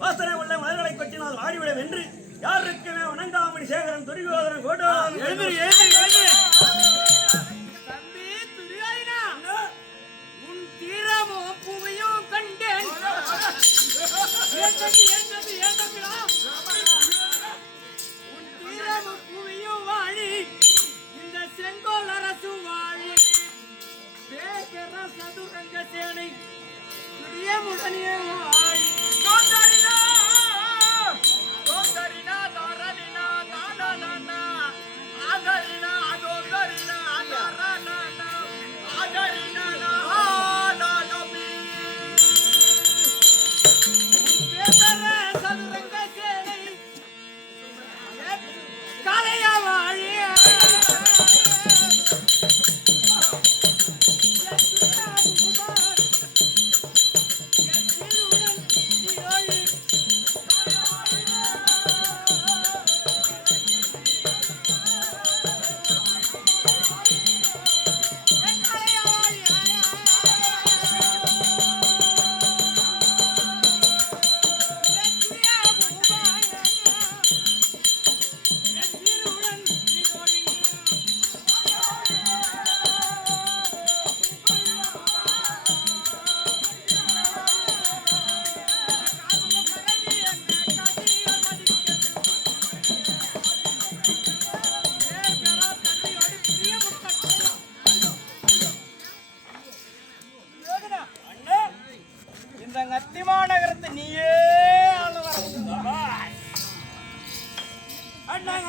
வாசனை உள்ள மலர்களை கொட்டினால் ஆடிவிடும் என்று யாருக்குமே வணங்காமணி சேகரன் துரியோதனன் கோட்டோன் தம்பி துரியோதனா, உன் தீரமும் பூவையும் கண்டேன். உன் தீரமும் பூவையும் வாழி, இந்த செங்கோல் அரசு வாழி, பேர சதுரங்க சேனை துரியமுடனே வாழி.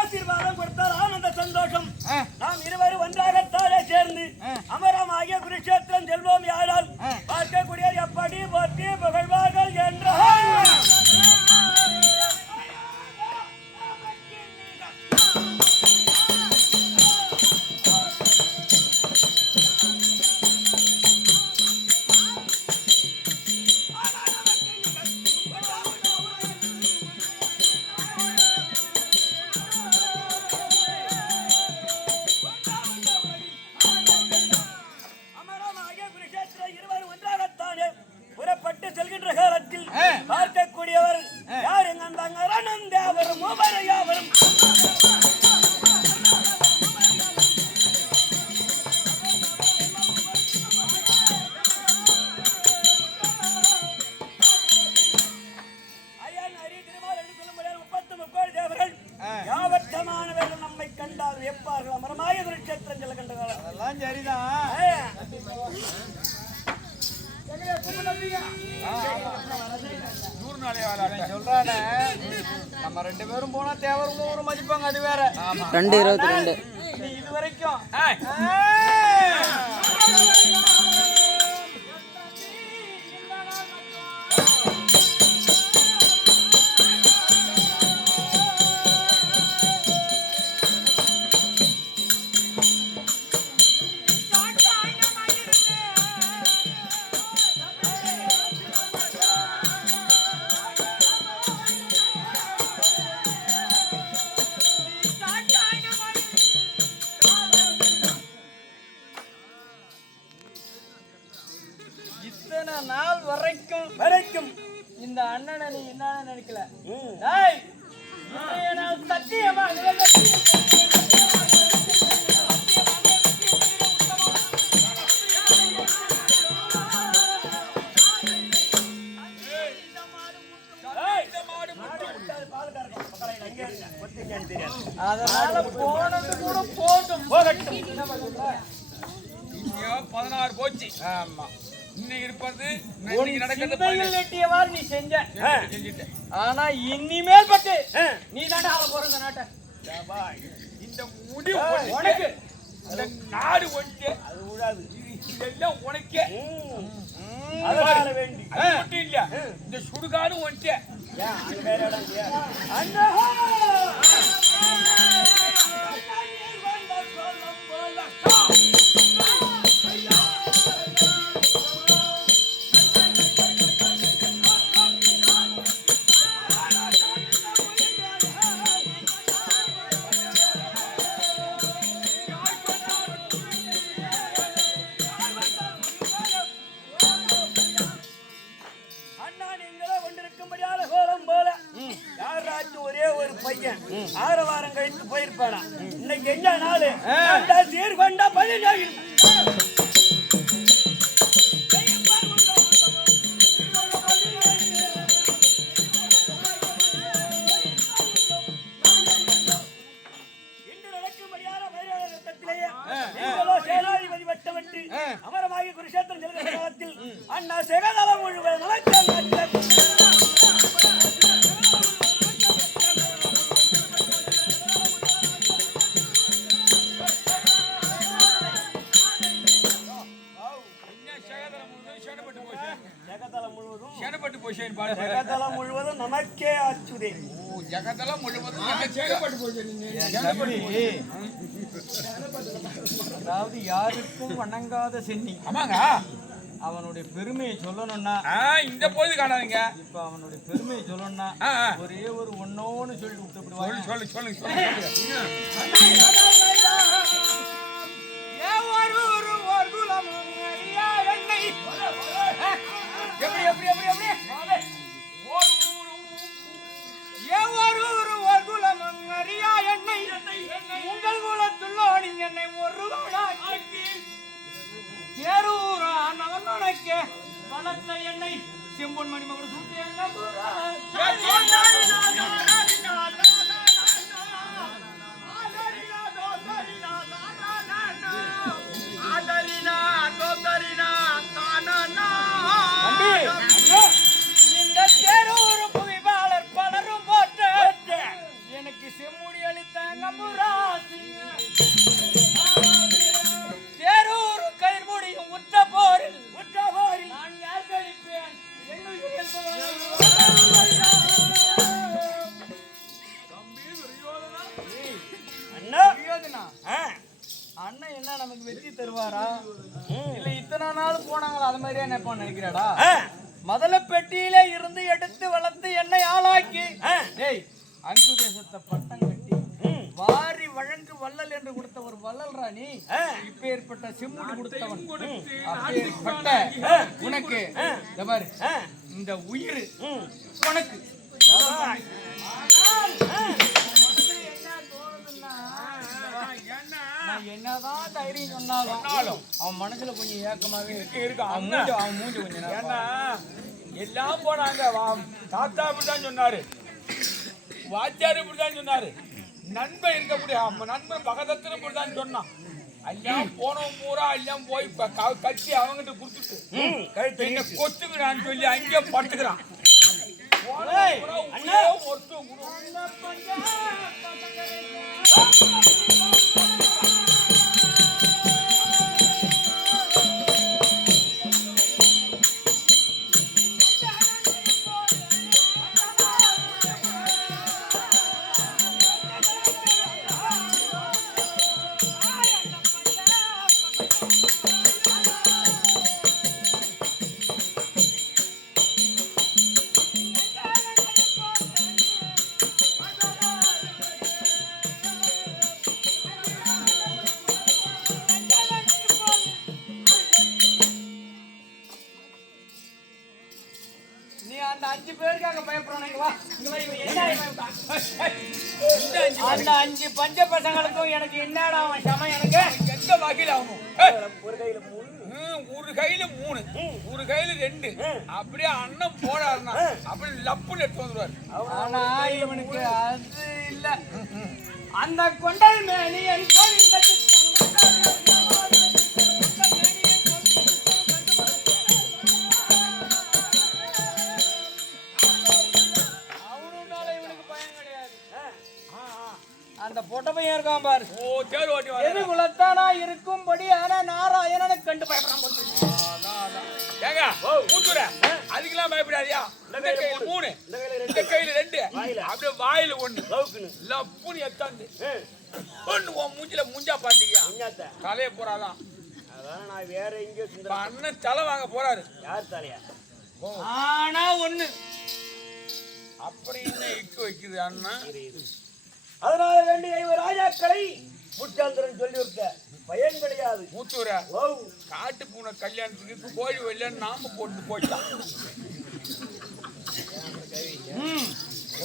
ஆசீர்வாதம் கொடுத்தால் ஆனந்த சந்தோஷம். நாம் இருவரும் ஒன்றாகத்தானே சேர்ந்து அமரமாகிய குருஷேத்திரம் செல்வோம். யாரால் பார்க்கக்கூடிய எப்படி போற்றி புகழ்வார்கள் என்றால் பார்க்கக்கூடியவர் யார்? எங்கந்தாங்க மூவரையாவரும் ஐயன் ஹரி திருமால் என்று சொல்ல முடியாது. 33 தேவர்கள் யாவற்றமானவர்கள் நம்மை கண்டால் வெப்பார்கள். அமரமாய குருட்சேத்திரம் செல்ல கண்டவர்கள். அதெல்லாம் சரிதான். சொல்றானே, நம்ம 2 பேரும் போனா தேவர் ஒரு மதிப்பாங்க. அது வேற 2:22 இது வரைக்கும் நாள் வரைக்கும் இந்த அண்ணனை நீ என்ன நினைக்கல. சத்தியமா அதனால போனது கூட போகட்டும். 16 போச்சு. ஆமா, இன்னைக்கு இருப்பது உன் இன்னைக்கு நடக்கிறது சிந்தையில் எட்டியவாறு நீ செஞ்ச. செஞ்சுட்டேன். ஆனா இனிமேல் பட்டு நீ தாண்டா ஆள போற இந்த நாட்டை. இந்த முடிவு உனக்கு இந்த நாடு ஒன்று அது கூடாது. இதெல்லாம் உனக்கே. அதனால வேண்டி அது மட்டும் இல்ல, இந்த சுடுகாடு ஒன்று. ஏன் அங்க வேற இடம் இல்லையா? அண்ணா அண்ணா நீங்களே கொண்டிருக்கும்படியான கோலம் போல யாராச்சும் ஒரே ஒரு பையன் 6 வாரம் கழித்து போயிருப்பானா? இன்னைக்கு என்ன நாள்? அந்த சீர் கொண்ட 17 இன்று நடக்கும்படியான வைரவ ரத்தத்திலேயே நீங்களோ சேனாதிபதி வட்டமிட்டு அமரமாகி குருஷேத்திரம் செல்கிற காலத்தில் அண்ணா செகதலம் முழுவதும் ஜெகதலம் முழுவதும் சேனப்பட்டு போச்சேன்னு பாரு. ஜெகதலம் முழுவதும் நமக்கே ஆச்சுதே. ஓ, ஜெகத்தெல்லாம் முழுவதும் நம்ம சேனப்பட்டு போச்சு. அதாவது யாருக்கும் வணங்காத சென்னி. ஆமாங்க. அவனுடைய பெருமையை சொல்லணும்னா இந்த போது காணாதீங்க. இப்ப அவனுடைய பெருமையை சொல்லணும்னா ஒரே ஒரு ஒன்னோன்னு சொல்லிட்டு விட்டு விடுவாங்க. சொல்லு சொல்லு சொல்லு சொல்லு. எப்படி எப்படி எப்படி எப்படி உங்கள் குலத்துள்ளோடி என்னை ஒருவனாக்கி தேரூரா நவனுனக்கே வளர்த்த என்னை செம்பொன் மணிமகன் சூட்டி இந்த தேரூர் புவிவாளர் பலரும் போட்ட எனக்கு செம்முடி அளித்த நம்புராசி தேரூர் கைமுடியும் உற்ற போரில் நான் யார் கழிப்பேன் அண்ணன் என்ன நமக்கு வெற்றி தருவாரா இல்ல இத்தனை நாள் போனாங்களா அது மாதிரியா நினைப்பான்னு நினைக்கிறாடா? முதல்ல பெட்டியில இருந்து எடுத்து வளர்த்து என்னை ஆளாக்கி அங்கு தேசத்தை பட்டம் கட்டி வாரி வழங்கு வள்ளல் என்று கொடுத்த ஒரு வள்ளல் ராணி இப்ப ஏற்பட்ட செம்முடி கொடுத்தவன் அப்பேற்பட்ட உனக்கு இந்த பாரு இந்த உயிர் உனக்கு என்னதான் தைரியம் சொன்னாலும் அவன் மனசுல கொஞ்சம் ஏக்கமாவே இருக்கு. அவன் மூஞ்சி கொஞ்சம் ஏன்னா எல்லாம் போனாங்க. தாத்தா இப்படிதான் சொன்னாரு, வாத்தியார் இப்படிதான் சொன்னாரு, நண்பன் இருக்க முடியாது, நண்பன் பகதத்திலும் இப்படிதான் சொன்னான். எல்லாம் போனவன் பூரா எல்லாம் போய் கட்சி அவங்கிட்ட குடுத்துட்டு என்ன கொத்துக்கிறான்னு சொல்லி அங்கே படுத்துக்கிறான். அந்த 5 பேருக்காக பயப்படுறாங்க. வா அந்த 5 பஞ்ச பசங்களுக்கும் எனக்கு என்னடா அவன் சம எனக்கு எந்த வகையில் ஆகும்? ஒரு கையில 3 ஒரு கையில 2 அப்படியே அண்ணன் போடாருன்னா அப்படி லப்புன்னு எடுத்து வந்துருவாரு. ஆனா இவனுக்கு அது இல்ல. அந்த கொண்டல் மேனியன் அந்த பொட்ட பையன் இருக்கான் பாரு. ஓ தேர் ஓட்டி வர எது குலத்தானா இருக்கும்படி ஆனா நாராயணனை கண்டு பயப்படாம ஏங்க மூத்துற அதுக்கெல்லாம் பயப்படாதியா. இந்த கையில 3 இந்த கையில 2 அப்படியே வாயில 1 லப்புனி எத்தாந்து ஒண்ணு உன் மூஞ்சில முஞ்சா பாத்தீங்க தலைய போறாதான். அதான் நான் வேற எங்கேயோ அண்ணன் தலை வாங்க போறாரு. யார் தலையா? ஆனா ஒண்ணு அப்படி என்ன இக்கு வைக்குது அண்ணா. அதனால வேண்டிய ராஜாக்களை முச்சாந்திரன் சொல்லி விட்ட பயன் கிடையாது. மூத்தூர காட்டு பூனை கல்யாணத்துக்கு கோழி வெள்ளன்னு நாம போட்டு போயிட்டான்.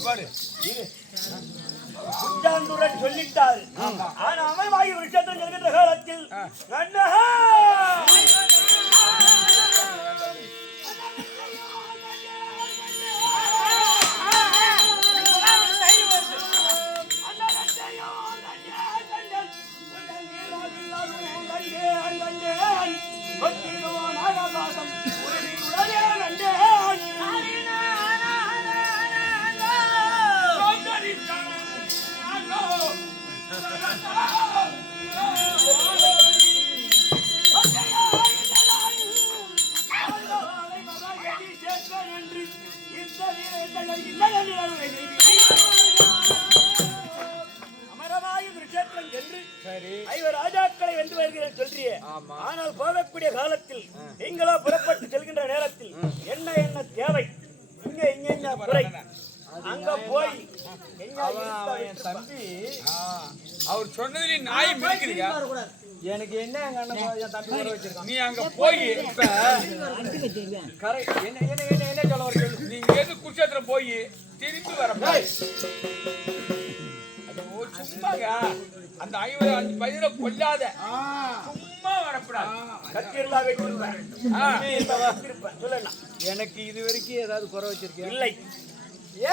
பாரு முச்சாந்துரன் சொல்லிட்டாரு. ஆனா அமர்வாகி விருட்சத்தில் சொல்கின்ற காலத்தில் ராஜாக்களை வென்று வருகிறேன் சொல்றியே. ஆனால் போகக்கூடிய காலத்தில் நீங்களோ புறப்பட்டு செல்கின்ற நேரத்தில் என்ன என்ன தேவை, இங்க என்ன குறை, அங்க போய் தம்பி அவர் சொன்னதுல நாய் மிதிக்கிறீங்க. எனக்கு என்ன எங்க அண்ணன் என் தம்பி வர வச்சிருக்கான். நீ அங்க போய் இப்ப என்ன சொல்ல வர சொல்லு. நீங்க எது குச்சத்துல போய் திருப்பி வர சும்மாங்க அந்த 5 பயிரை கொல்லாத சும்மா வரக்கூடாது. கத்திரலா வைத்திருப்பேன் சொல்லலாம். எனக்கு இது வரைக்கும் ஏதாவது குறை வச்சிருக்கேன் இல்லை.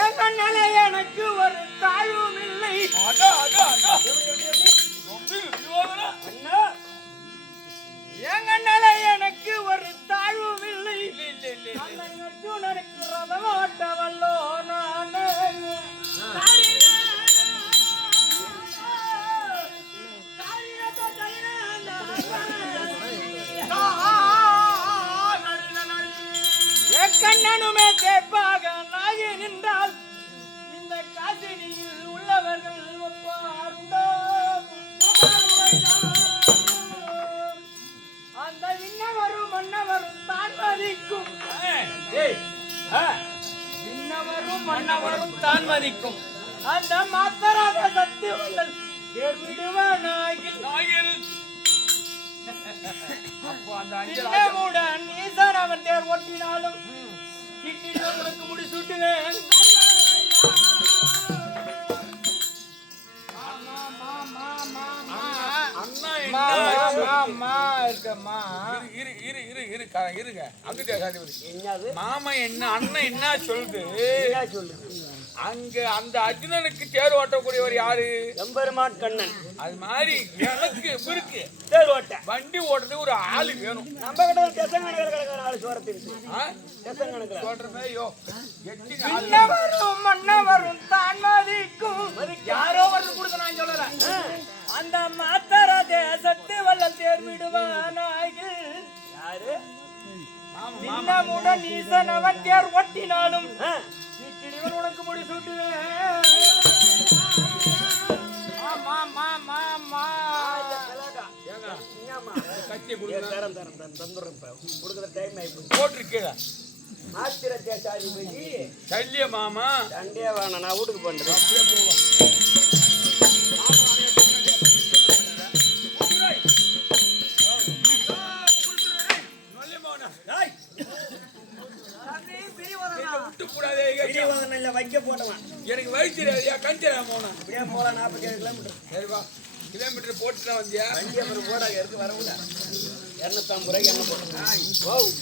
ஏங்கண்ணால எனக்கு ஒரு தாழ்வும் இல்லை. ஏங்கண்ணால எனக்கு ஒரு தாழ்வும் இல்லை. ரதமாட்டவல்லோ நான் கண்ணனுமே கேட்பாக நாகி நின்றால் இந்த காசினியில் உள்ளவர்கள் அந்த விண்ணவரும் மன்னவரும் தான் மதிக்கும். விண்ணவரும் மன்னவரும் தான் மதிக்கும். அந்த மாத்தராக சத்து உள்ளல் கேள்விடுவானாகி ஈசன் அவன் தேர் ஓட்டினாலும் உனக்கு முடி சுட்டுவேன். மாமா என்ன அண்ணன் என்ன சொல்லுது? அங்க அந்த அர்ஜுனனுக்கு தேர் ஓட்டக்கூடியவர் யாரு? எம்பெருமான் கண்ணன். அது மாதிரி எனக்கு இருக்கு தேர் ஓட்ட வண்டி ஓட்டுறது ஒரு ஆளு வேணும். நம்ம கிட்ட தெசங்கணக்கில் ஆளு சோரத்தில் தெசங்கணக்கில் சொல்றமையோ விண்ணவரும் மன்னவரும் தான் மதிக்கும். யாரோ வந்து கொடுக்க நான் சொல்லல. அந்த மாத்தர தேசத்து வல்லல் தேர் விடுவானாகி யாரு? விண்ணமுடன் ஈசன் அவன் தேர் ஓட்டினாலும் உனக்கு முடி சுட்டுவேன். போட்டிருக்கீங்க மாத்திர தேசாதிபதி சல்லிய மாமா சண்டே வேணாம், நான் வீட்டுக்கு பண்றேன். அப்படியே போவோம். வைக்க போட்டவன் எனக்கு வயசு தெரியாதியா கஞ்சிரா போனா அப்படியே போலாம். 47 கிலோமீட்டர். சரிவா கிலோமீட்டர் போட்டு தான் வந்தியா? வண்டி அப்புறம் போட இருக்கு வரவில்ல. 250 ரூபாய்க்கு என்ன போட்டோம்?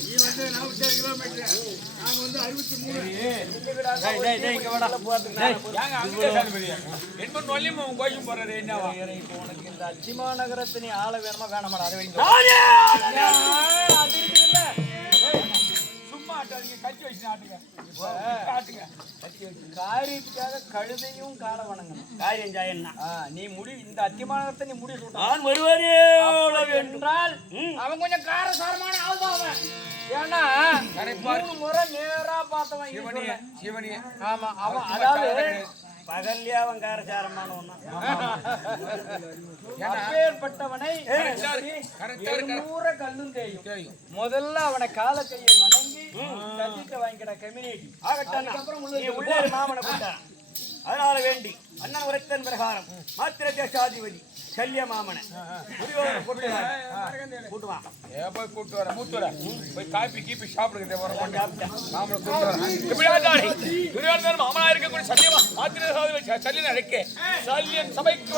நீ வந்து 47 கிலோமீட்டர், நாங்க வந்து 63. என்ன நொல்லியம்மா உன் கோயிலும் போறாரு என்னவா? உனக்கு இந்த அச்சிமா நகரத்தை நீ ஆள வேணுமா வேணாமா? அதை வைங்க. சும்மா ஆட்டாதீங்க கட்சி வச்சு ஆட்டுங்க ஆட்டுங்க காரியத்துக்காக கழுதையும் கால வணங்கணும். காரியம் ஜாயன்னா நீ முடி இந்த அத்திமானத்தை நீ முடி சொல்ற நான் வருவரே என்றால் அவன் கொஞ்சம் காரசாரமான ஆள் தான் அவன். ஏன்னா 3 முறை நேரா பார்த்தவன் சிவனிய சிவனிய ஆமா அவன் அதாவது பகல்லே அவன் காரசாரமானவன் அப்பேற்பட்டவனை கல்லும் தேயும். முதல்ல அவனை கால கையை வணங்கி சத்தியத்தை வாங்கிக்கிற கம்யூனிட்டி ஆகட்டும் உள்ளே மாமனை கூட்டான். அதனால வேண்டி அண்ணன் உரைத்தன் பிரகாரம் மாத்திர தேசாதிபதி சல்ய மாமனை கூட்டுவான். போய் கூட்டு வர மூத்து வர போய் காப்பி கீப்பி சாப்பிடுங்க வர மாமனை கூட்டு வர இப்படி ஆட்டாடி மாமனா இருக்கக்கூடிய சல்யமா மாத்திர தேசாதிபதி சல்யன் அழைக்க சல்யன் சபைக்கு